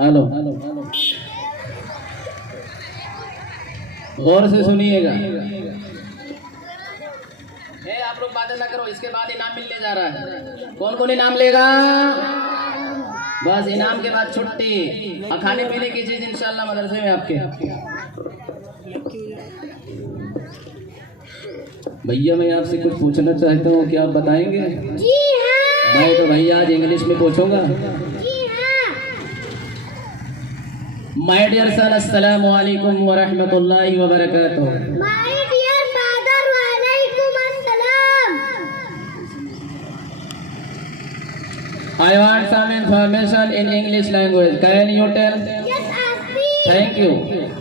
Hello, गौर से सुनिएगा। आप लोग बातें ना करो, इसके बाद इनाम मिलने जा रहा है। कौन कौन इनाम लेगा? बस इनाम के बाद छुट्टी और खाने पीने की चीज इंशाल्लाह मदरसे में आपके। भैया मैं आपसे कुछ पूछना चाहता हूँ, क्या आप बताएंगे? जी हाँ। मैं तो भैया आज इंग्लिश में पूछूंगा। जी हाँ। माय डियर सन, अस्सलामु अलैकुम व रहमतुल्लाहि व बरकातुहू। माय डियर फादर, वालेकुम अस्सलाम। I want some information in English language. Can you tell? Yes, ask me. Thank you.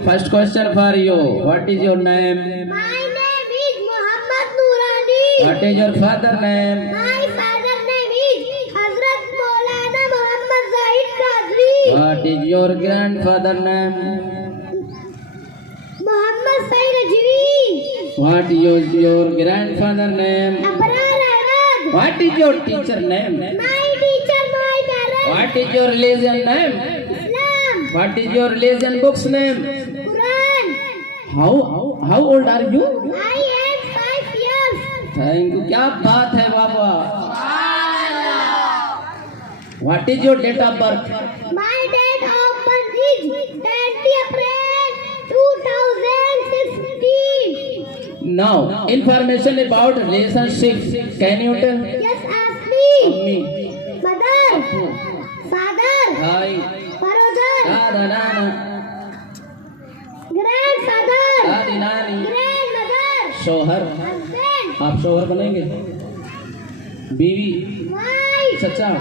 First question for you. What is your name? My name is Muhammad Nurani. What is your father name? My father name is Hazrat Maulana Muhammad Zahid Qadri. What is your grandfather name? Muhammad Said Ajri. What is your grandfather name? Abrar Ahmad. What is your teacher name? My teacher, my parents. What is your religion name? Islam. What is your religion book's name? Quran. How old are you? I am 5 years. Thank you. क्या बात है बाबा? What is your date of birth? My date of birth is 20 April 2016. Now, information about relationships. Can you tell? Yes, ask me. Me. Mother, father, Hi. brother, Dada, nana. grandfather, दादी, नानी. grandmother, शोहर. husband, आप शोहर बनेंगे? बीवी, wife, चचा,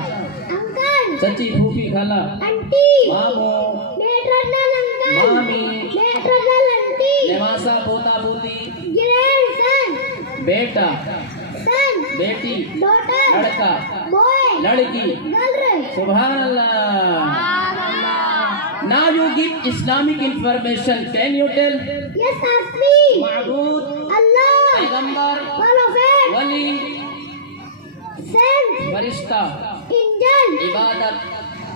uncle, चची, फूफी, खाला, auntie, मामू, maternal uncle, मामी, maternal auntie, नेवासा, पोता, पोती, grandson, बेटा, son, बेटी, daughter, लड़का, boy, लड़की. girl. सुभान अल्लाह. Now you give Islamic information. Can you tell? Yes, ask me. माबूद, Allah, पैगंबर, Prophet, वली, Saint, फरिश्ता, Angel, इबादत,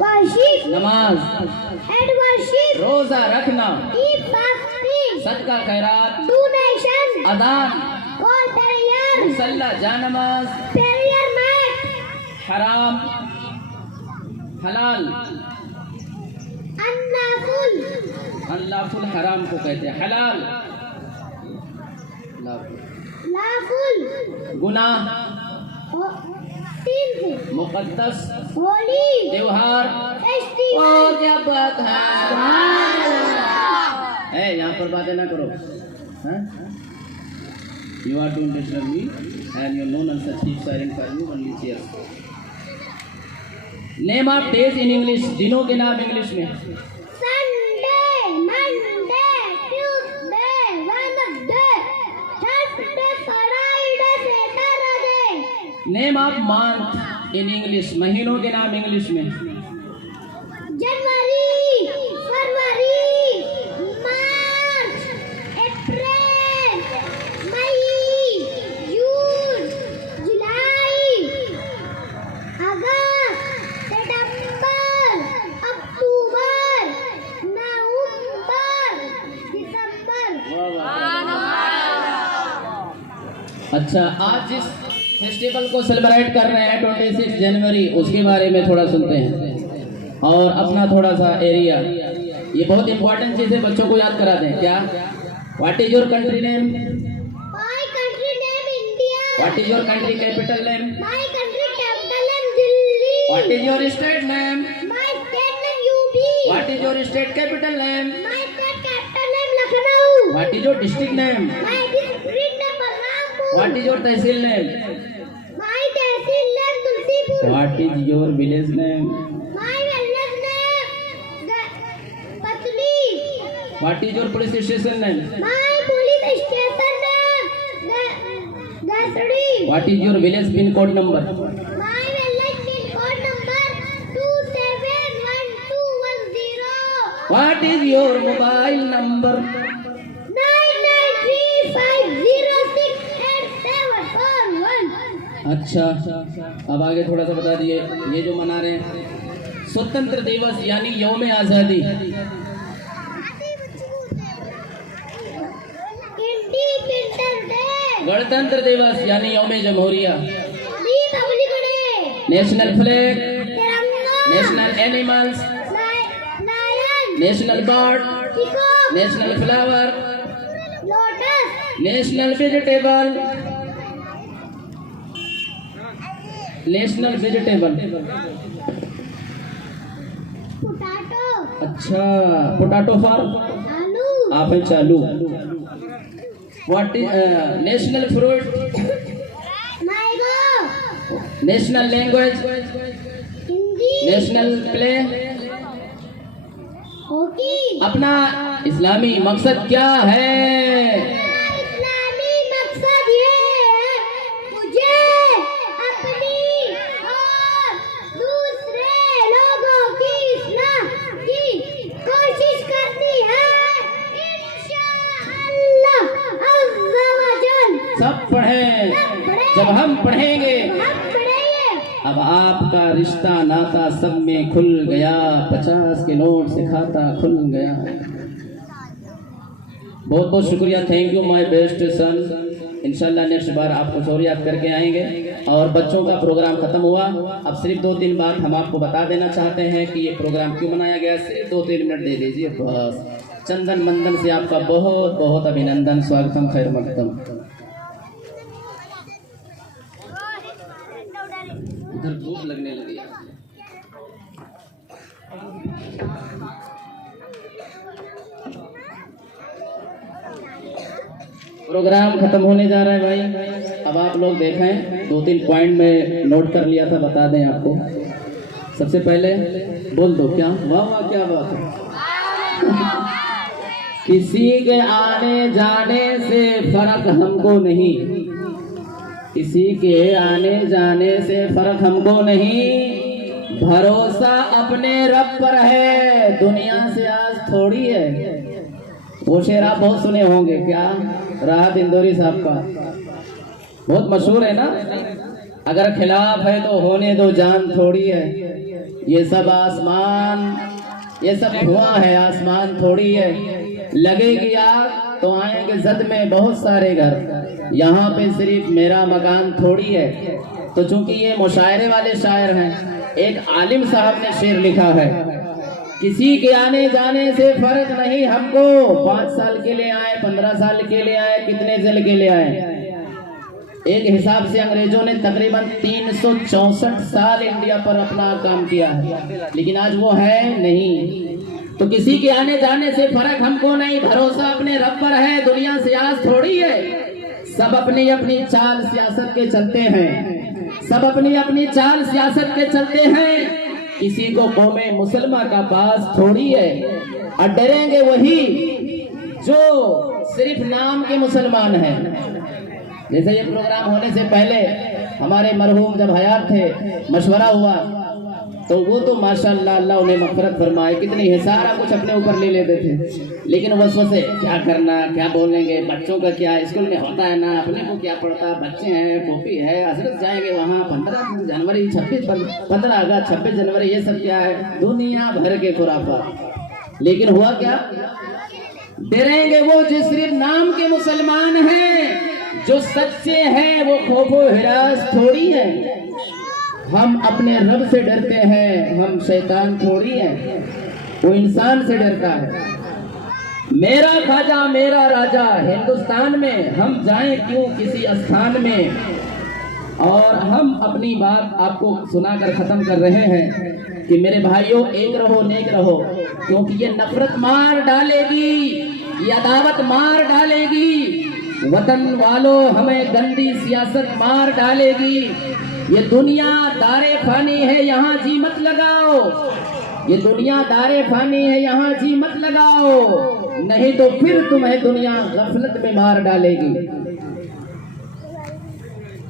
worship, नमाज, and worship, रोजा रखना, keep fasting, सदका खैरात, donation, अदान, call prayer, मुसल्ला, जानमाज, prayer mat, हराम, हलाल, unlawful, अनलाफुल हराम को कहते हैं, हलाल, lawful, गुनाह, sins, मुकद्दस, holy, त्योहार. festival. ओ क्या बात है, यहाँ पर बातें ना करो. You are doing disturb me and you know none such things are in for you only cheers. Name of days in English. दिनों के नाम इंग्लिश में. Sunday, Monday, Tuesday, Wednesday, Thursday, Friday, Saturday. Name of month in English. महीनों के नाम English में. January, February, March, April, May, June, July, August, September, October, November, December. अच्छा, आज जिस फेस्टिवल को सेलिब्रेट कर रहे हैं 26 जनवरी, उसके बारे में थोड़ा सुनते हैं और अपना थोड़ा सा एरिया. ये बहुत इंपॉर्टेंट चीज़ है, बच्चों को याद करा दें. क्या? What is your country name? My country name India. What is your country capital name? My country capital name Delhi. What is your state name? My state name UP. What is your state capital name? My state capital name Lucknow. What is your district name? My district name Balrampur. What is your tehsil name? My tehsil name Tulsipur. What is your village name? My village name Patli. What is your police station name? My police station name Gasdi. What is your village pin code number? My village pin code number 271210. What is your mobile number? 9935068741. अच्छा, अब आगे थोड़ा सा बता दिए. ये जो मना रहे हैं स्वतंत्र दिवस यानी यौम आज़ादी, इंडिपेंडेंस डे, गणतंत्र दिवस यानी यौम जमहूरिया, republic day, national flag, Tiranga, national animals, lion, national bird, peacock, national flower, lotus, national vegetable, national vegetable. Potato, अच्छा, पोटैटो फॉर आलू, आप है चालू। What is national fruit, mango, national language, Hindi, national play. Hockey. अपना इस्लामी मकसद क्या है? इस्लामी मकसद ये है, मुझे अपनी और दूसरे लोगों की इस्लाह की कोशिश करनी है। इंशाअल्लाह अज़्ज़ा वजल। सब पढ़ें। जब हम पढ़ेंगे हम पढ़ेंगे। अब आपका रिश्ता नाता सब में खुल गया, 50 के नोट से खाता खुल गया। बहुत बहुत शुक्रिया, थैंक यू माय बेस्ट सन। इंशाल्लाह नेक्स्ट बार आप कुछ और याद करके आएंगे। और बच्चों का प्रोग्राम खत्म हुआ, अब सिर्फ 2-3 बात हम आपको बता देना चाहते हैं कि ये प्रोग्राम क्यों मनाया गया। सिर्फ 2-3 मिनट दे दीजिए बस। चंदन मंदन से आपका बहुत बहुत अभिनंदन, स्वागतम, खैर मकदम। इधर भूख लगने लगी। प्रोग्राम खत्म होने जा रहा है भाई। अब आप लोग देखें, 2-3 पॉइंट में नोट कर लिया था, बता दें आपको। सबसे पहले बोल दो क्या, वाह वाह क्या बात है। किसी के आने जाने से फर्क हमको नहीं, किसी के आने जाने से फर्क हमको नहीं, भरोसा अपने रब पर है, दुनिया से आज थोड़ी है। वो शेर आप बहुत सुने होंगे, क्या, राहत इंदौरी साहब का, बहुत मशहूर है ना। अगर खिलाफ है तो होने दो, जान थोड़ी है। ये सब आसमान, ये सब धुआं है, आसमान थोड़ी है। लगेगी आग तो आएंगे जद में बहुत सारे घर, यहाँ पे सिर्फ मेरा मकान थोड़ी है। तो चूंकि ये मुशायरे वाले शायर हैं, एक आलिम साहब ने शेर लिखा है, किसी के आने जाने से फर्क नहीं हमको, 5 साल के लिए आए, 15 साल के लिए आए, कितने साल के लिए आए। एक हिसाब से अंग्रेजों ने तकरीबन 364 साल इंडिया पर अपना काम किया है, लेकिन आज वो है नहीं। तो किसी के आने जाने से फर्क हमको नहीं, भरोसा अपने रब पर है, दुनिया से आज थोड़ी है। सब अपनी अपनी चाल सियासत के चलते हैं, सब अपनी अपनी चाल सियासत के चलते हैं। किसी को कौमे मुसलमान का पास थोड़ी है, और डरेंगे वही जो सिर्फ नाम के मुसलमान हैं। जैसे ये प्रोग्राम होने से पहले हमारे मरहूम जब हयात थे, मशवरा हुआ तो वो तो माशाअल्लाह, अल्लाह उन्हें मग़फ़िरत फरमाए, कितनी है सारा कुछ अपने ऊपर ले लेते थे। लेकिन वसवसे, क्या करना, क्या बोलेंगे, बच्चों का क्या, स्कूल में होता है ना, अपने को क्या पड़ता, बच्चे हैं, कॉपी है, हजरत जाएंगे वहाँ, 15 जनवरी, 15 अगस्त, 26 जनवरी, ये सब क्या है, दुनिया भर के खुराफात। लेकिन हुआ क्या, डरेंगे वो जो सिर्फ नाम के मुसलमान हैं, जो सच्चे हैं वो खौफो हिरास थोड़ी है। हम अपने रब से डरते हैं, हम शैतान थोड़ी हैं, वो इंसान से डरता है। मेरा खाजा मेरा राजा, हिंदुस्तान में हम जाएं क्यों किसी स्थान में। और हम अपनी बात आपको सुनाकर खत्म कर रहे हैं कि मेरे भाइयों, एक रहो नेक रहो, क्योंकि ये नफरत मार डालेगी, ये अदावत मार डालेगी, वतन वालों हमें गंदी सियासत मार डालेगी। ये दुनिया दारे फानी है, यहाँ जी मत लगाओ, ये दुनिया दारे फानी है, यहाँ जी मत लगाओ, नहीं तो फिर तुम्हें दुनिया गफलत में मार डालेगी।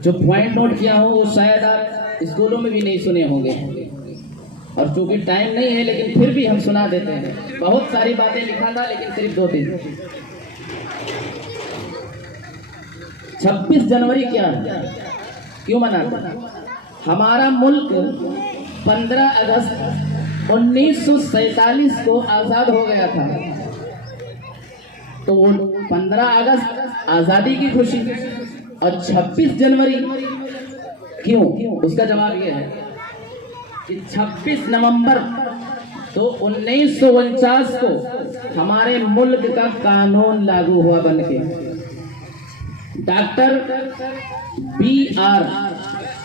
जो पॉइंट नोट किया हूँ वो शायद आप स्कूलों में भी नहीं सुने होंगे, और चूंकि टाइम नहीं है लेकिन फिर भी हम सुना देते हैं। बहुत सारी बातें लिखा था लेकिन सिर्फ 2-3। 26 जनवरी क्या क्यों मनाते? हमारा मुल्क 15 अगस्त 1947 को आजाद हो गया था, तो 15 अगस्त आजादी की खुशी और 26 जनवरी क्यों? उसका जवाब यह है कि 26 नवंबर तो 1949 को हमारे मुल्क का कानून लागू हुआ बनके। डॉक्टर BR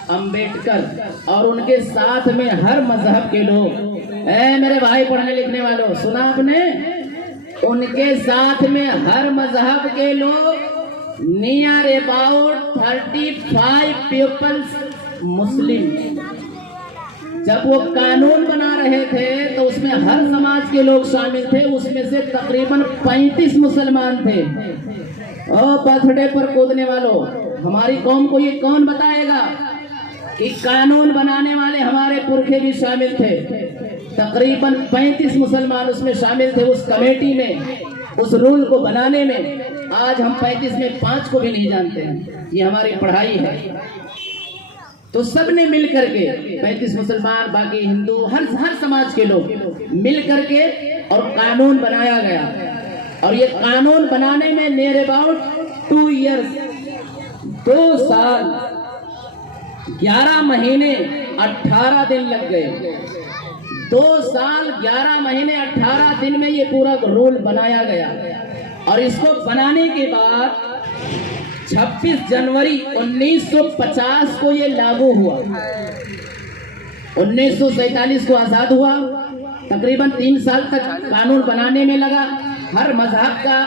अंबेडकर और उनके साथ में हर मजहब के लोग, मेरे भाई पढ़ने लिखने वालों, सुना आपने? उनके साथ में हर मजहब के लोग, नियर अबाउट 35 पीपल्स मुस्लिम। जब वो कानून बना रहे थे तो उसमें हर समाज के लोग शामिल थे, उसमें से तकरीबन 35 मुसलमान थे। और बर्थडे पर कूदने वालों, हमारी कौम को ये कौन बताएगा कि कानून बनाने वाले हमारे पुरखे भी शामिल थे? तकरीबन 35 मुसलमान उसमें शामिल थे, उस कमेटी में, उस रूल को बनाने में। आज हम 35 में 5 को भी नहीं जानते हैं। ये हमारी पढ़ाई है। तो सबने मिल करके, 35 मुसलमान, बाकी हिंदू, हर समाज के लोग मिल करके और कानून बनाया गया। और ये कानून बनाने में नियर अबाउट 2 इयर्स, 2 साल 11 महीने 18 दिन लग गए। 2 साल 11 महीने 18 दिन में ये पूरा रूल बनाया गया। और इसको बनाने के बाद 26 जनवरी 1950 को ये लागू हुआ। 1947 को आजाद हुआ। तकरीबन 3 साल तक कानून बनाने में लगा, हर मजहब का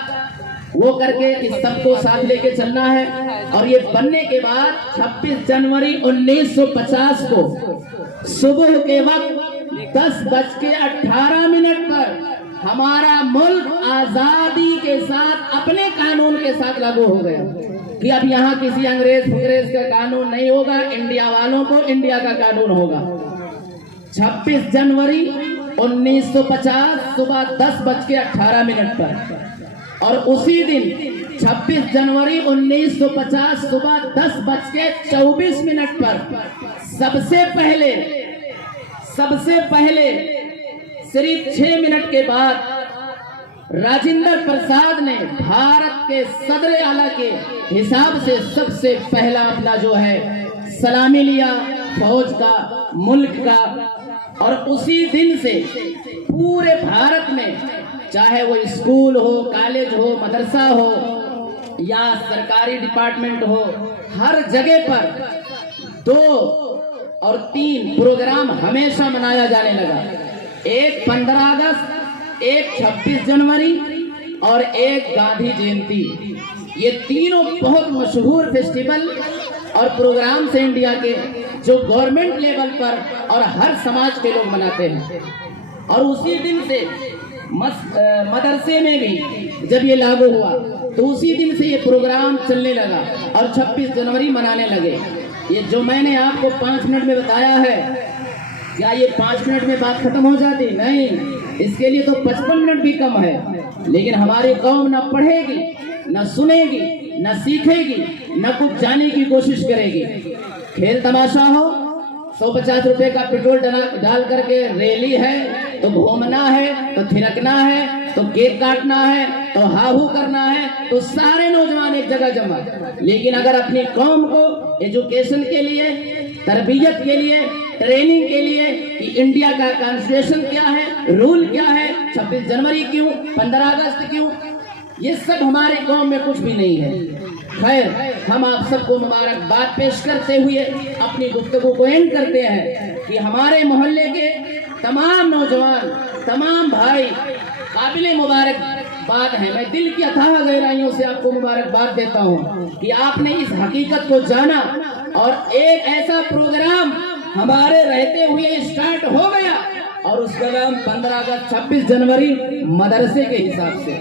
वो करके कि सबको साथ लेके चलना है। और ये बनने के बाद 26 जनवरी 1950 को सुबह के वक्त 10:18 पर हमारा मुल्क आजादी के साथ अपने कानून के साथ लागू हो गया कि अब यहाँ किसी अंग्रेज फुंग्रेज का कानून नहीं होगा, इंडिया वालों को इंडिया का कानून होगा। 26 जनवरी 1950 सुबह 10:18 पर। और उसी दिन 26 जनवरी 1950 सुबह 10:24 पर सबसे पहले सिर्फ 6 मिनट के बाद राजेंद्र प्रसाद ने भारत के सदर आला के हिसाब से सबसे पहला अपना जो है सलामी लिया फौज का, मुल्क का। और उसी दिन से पूरे भारत में, चाहे वो स्कूल हो, कॉलेज हो, मदरसा हो या सरकारी डिपार्टमेंट हो, हर जगह पर 2 और 3 प्रोग्राम हमेशा मनाया जाने लगा। एक 15 अगस्त, एक 26 जनवरी और एक गांधी जयंती। ये तीनों बहुत मशहूर फेस्टिवल और प्रोग्राम से इंडिया के, जो गवर्नमेंट लेवल पर और हर समाज के लोग मनाते हैं। और उसी दिन से मदरसे में भी जब ये लागू हुआ तो उसी दिन से ये प्रोग्राम चलने लगा और 26 जनवरी मनाने लगे। ये जो मैंने आपको 5 मिनट में बताया है, क्या ये 5 मिनट में बात खत्म हो जाती? नहीं, इसके लिए तो 55 मिनट भी कम है। लेकिन हमारी कौम न पढ़ेगी, न सुनेगी, न सीखेगी, न कुछ जानने की कोशिश करेगी। खेल तमाशा हो, 150 रुपए का पेट्रोल डाल करके रैली है तो घूमना है, तो थिरकना है, तो केक काटना है, तो हाहू करना है, तो सारे नौजवान एक जगह जमा। लेकिन अगर अपनी कौम को एजुकेशन के लिए, तरबियत के लिए, ट्रेनिंग के लिए कि इंडिया का कॉन्स्टिट्यूशन क्या है, रूल क्या है, 26 जनवरी क्यों, 15 अगस्त क्यों, ये सब हमारे कौम में कुछ भी नहीं है। खैर, हम आप सबको मुबारकबाद पेश करते हुए अपनी गुफ्तगू को एंड करते हैं कि हमारे मोहल्ले के तमाम नौजवान, तमाम भाई काबिल मुबारकबाद हैं। मैं दिल की अथाह गहराइयों से आपको मुबारकबाद देता हूं कि आपने इस हकीकत को जाना और एक ऐसा प्रोग्राम हमारे रहते हुए स्टार्ट हो गया। और उसका नाम 15 अगस्त, 26 जनवरी मदरसे के हिसाब से।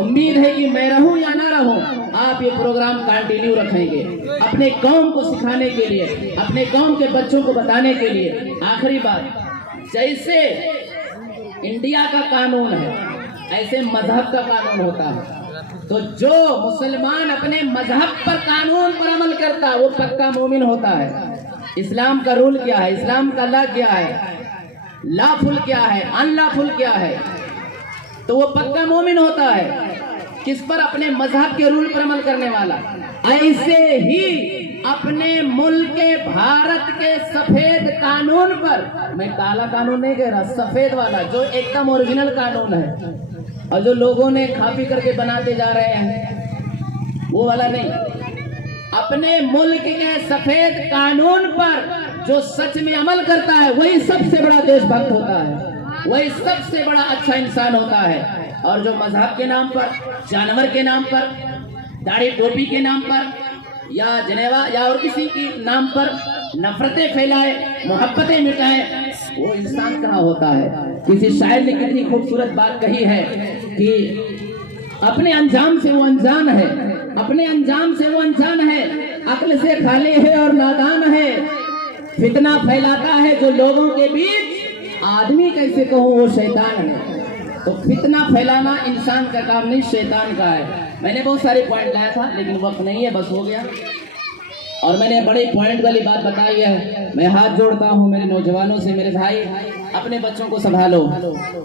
उम्मीद है कि मैं रहूं या ना रहूं, आप ये प्रोग्राम कंटिन्यू रखेंगे अपने कौम को सिखाने के लिए, अपने कौम के बच्चों को बताने के लिए। आखिरी बात, जैसे इंडिया का कानून है ऐसे मजहब का कानून होता है। तो जो मुसलमान अपने मजहब पर कानून पर अमल करता है वो पक्का मोमिन होता है। इस्लाम का रूल क्या है, इस्लाम का लॉ क्या है? लाफुल क्या है, अनलाफुल क्या है, तो वो पक्का मोमिन होता है। किस पर? अपने मजहब के रूल पर अमल करने वाला। ऐसे ही अपने मुल्क के भारत के सफेद कानून पर, मैं काला कानून नहीं कह रहा, सफेद वाला जो एकदम ओरिजिनल कानून है और जो लोगों ने कॉपी करके बनाते जा रहे हैं वो वाला नहीं। अपने मुल्क के सफेद कानून पर जो सच में अमल करता है वही सबसे बड़ा देशभक्त होता है, वही सबसे बड़ा अच्छा इंसान होता है। और जो मजहब के नाम पर, जानवर के नाम पर, दाढ़ी टोपी के नाम पर या जनेवा या और किसी की नाम पर नफरतें फैलाए, मोहब्बतें मिटाए, वो इंसान कहाँ होता है। किसी शायर ने कितनी खूबसूरत बात कही है कि अपने अंजाम से वो अनजान है, अपने अंजाम से वो अनजान है, अक्ल से खाली है और नादान है, फितना फैलाता है जो लोगों के बीच, आदमी कैसे कहूँ वो शैतान है। तो फितना फैलाना इंसान का काम नहीं, शैतान का है। मैंने बहुत सारे पॉइंट लाया था लेकिन वक्त नहीं है, बस हो गया। और मैंने बड़े पॉइंट वाली बात बताई है। मैं हाथ जोड़ता हूँ मेरे नौजवानों से, मेरे भाई अपने बच्चों को संभालो।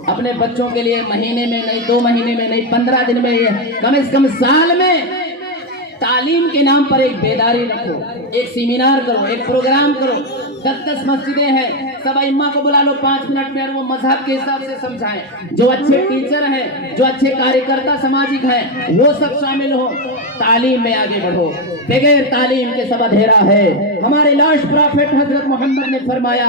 अपने बच्चों के लिए महीने में नहीं, 2 महीने में नहीं, 15 दिन में, कम से कम साल में तालीम के नाम पर एक बेदारी रखो, एक सेमिनार करो, एक प्रोग्राम करो। 10-10 मस्जिदें हैं, सब इम्मा को बुला लो 5 मिनट में, और वो मजहब के हिसाब से समझाएं। जो अच्छे टीचर हैं, जो अच्छे कार्यकर्ता सामाजिक हैं, वो सब शामिल हो, तालीम में आगे बढ़ो। बगैर तालीम के सब अंधेरा है। हमारे लास्ट प्रॉफिट हजरत मोहम्मद ने फरमाया,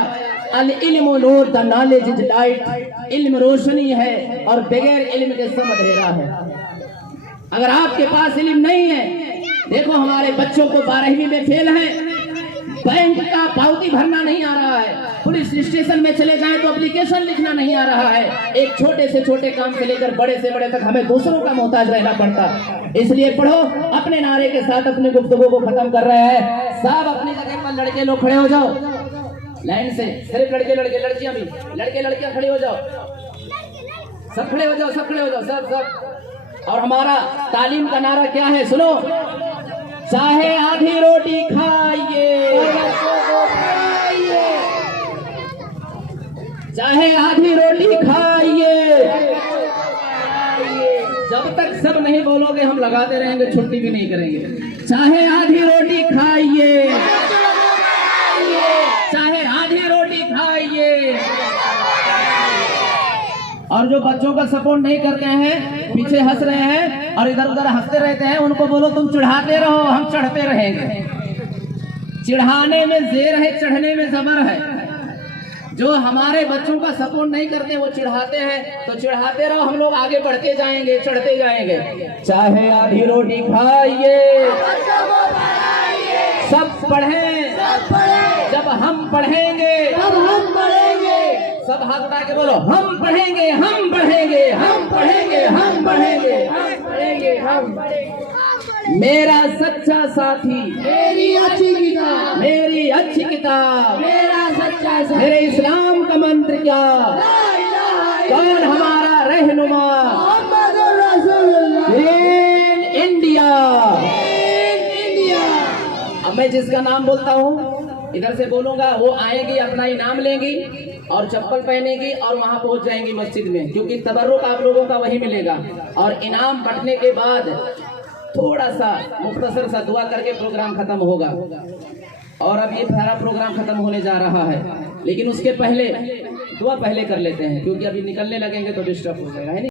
अल इल्म नूर, द नॉलेज इज लाइट। इल्म रोशनी है और बगैर इल्म के सब अंधेरा है। अगर आपके पास इल्म नहीं है, देखो हमारे बच्चों को 12वीं में फेल है, बैंक का पावती भरना नहीं आ रहा है, पुलिस स्टेशन में चले जाएं तो एप्लीकेशन लिखना नहीं आ रहा है। एक छोटे से छोटे काम से लेकर बड़े से बड़े तक हमें दूसरों का मोहताज रहना पड़ता। इसलिए पढ़ो। अपने नारे के साथ अपनी गुफ्तगू को खत्म कर रहे हैं। सब अपनी जगह पर लड़के लोग खड़े हो जाओ लाइन से, सिर्फ लड़के लड़के, लड़कियां भी, लड़के लड़कियां खड़े हो जाओ, सब खड़े हो जाओ, सब खड़े हो जाओ, सब। और हमारा तालीम का नारा क्या है सुनो, चाहे आधी रोटी खाइए, चाहे आधी रोटी खाइए, जब तक सब नहीं बोलोगे हम लगाते रहेंगे, छुट्टी भी नहीं करेंगे। चाहे आधी रोटी खाइए, चाहे आधी रोटी खाइए। और जो बच्चों का सपोर्ट नहीं करते हैं, पीछे हंस रहे हैं और इधर उधर हंसते रहते हैं, उनको बोलो तुम चढ़ाते रहो, हम चढ़ते रहेंगे। चिढ़ाने में जेर है, चढ़ने में जबर है। जो हमारे बच्चों का सपोर्ट नहीं करते वो चिढ़ाते हैं, तो चिढ़ाते रहो, हम लोग आगे बढ़ते जाएंगे, चढ़ते जाएंगे। चाहे आधी रोटी खाइए, सब पढ़ें, जब हम पढ़ेंगे तब हम बढ़ेंगे। सब हाथ उठा के बोलो, हम पढ़ेंगे, हम बढ़ेंगे, हम पढ़ेंगे, हम बढ़ेंगे, हम पढ़ेंगे, हम बढ़ेंगे। मेरा सच्चा साथी, मेरी अच्छी किताब, मेरी अच्छी किताब, मेरा सच्चा साथी, मेरे इस्लाम का मंत्र क्या, कौन हमारा रहनुमा, इन इंडिया। अब मैं जिसका नाम बोलता हूँ इधर से बोलूंगा, वो आएगी, अपना इनाम लेंगी और चप्पल पहनेगी और वहां पहुंच जाएंगी मस्जिद में, क्योंकि तबर्रुक आप लोगों का वही मिलेगा। और इनाम बंटने के बाद थोड़ा सा मुख्तसर सा दुआ करके प्रोग्राम खत्म होगा। और अब ये सारा प्रोग्राम खत्म होने जा रहा है, लेकिन उसके पहले दुआ पहले कर लेते हैं, क्योंकि अभी निकलने लगेंगे तो डिस्टर्ब हो जाएगा, है नहीं?